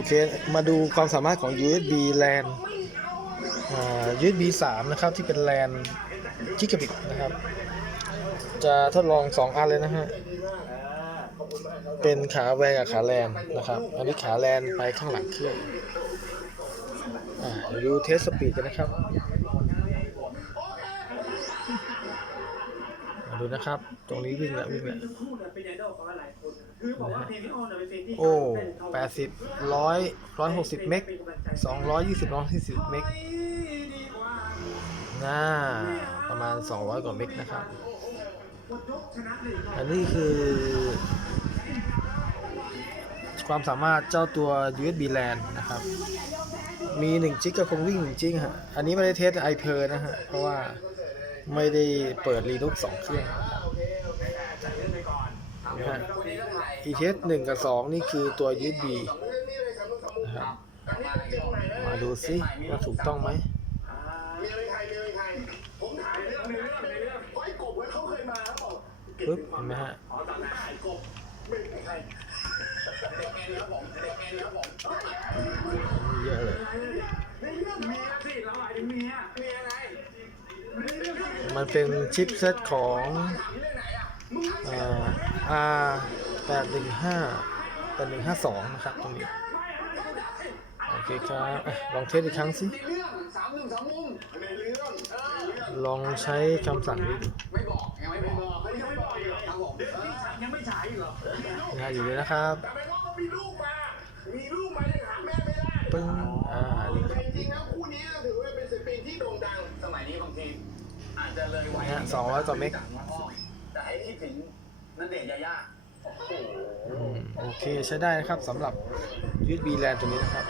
อเค มาดูความสามารถของ USB LAN USB 3 นะครับ ที่เป็น LAN กิกะบิตนะครับ จะทดลอง 2 อันเลยนะฮะ เป็นขาแวร์กับขาแลนนะครับ อันนี้ขาแลนไปข้างหลังเครื่องอ่าเดี๋ยวดูเทสสปีดกันนะครับมาดูนะครับ ตรงนี้วิ่งแล้ววิ่งแล้ว คือบอกว่าเพลงพี่ออนเป็นเพลงที่โอ้แปดสิบร้อยร้อยหกสิบเมกสองร้อยยี่สิบร้อยยี่สิบเมกน่าประมาณสองร้อยกว่าเมกนะครับ อันนี้คือ ความสามารถเจ้าตัว USB LAN นะครับ มี1จิกก็คงวิ่ง1จิกฮะ อันนี้ไม่ได้เทส iPer นะฮะ เพราะว่าไม่ได้เปิด Linux 2เครื่องนะครับ นะฮะ ETS 1กับ2นี่คือตัว USB นะครับมาดูซิว่าถูกต้องไหมมีอะไรใครมีอะใช่ไอ้กบไว้เขาเคยมาเขาบอกปึ๊บเห็นไหมฮะอตามหน้าไอ้กบไม่ใช่ใครเด็กเอ็นครับผมเด็กเอ็นครับผมเยอะเลยมันเป็นชิปเซตของถา มเรื่องไหนอะมึงเอ่อ R 815 8152นะครับตรงนี้ โอเคครับอะลองเทสอีกครั้งสิในเรื่องสามหนึ่งสามมุมในเรื่องเออลองใช้คำสั่งนี้ดูไม่บอกยังไม่บอกเขายังไม่บอกอีกเหรอครับผมยังไม่ฉายอีกเหรอนะอยู่เลยนะครับแต่ไปว่าเขามีลูกมามีลูกมายังหาแม่ไม่ได้ปึ้งอ่านี่แต่จริงๆแล้วคู่นี้ถือว่าเป็นศิลปินที่โด่งดังสมัยนี้บางทีอาจจะเลยวัยนะฮะ200กว่าเมกแต่ให้คิดถึงนันเดชน์ยายาโอ้โหอืม โอเคใช้ได้นะครับสำหรับ USB LAN ตัวนี้นะครับ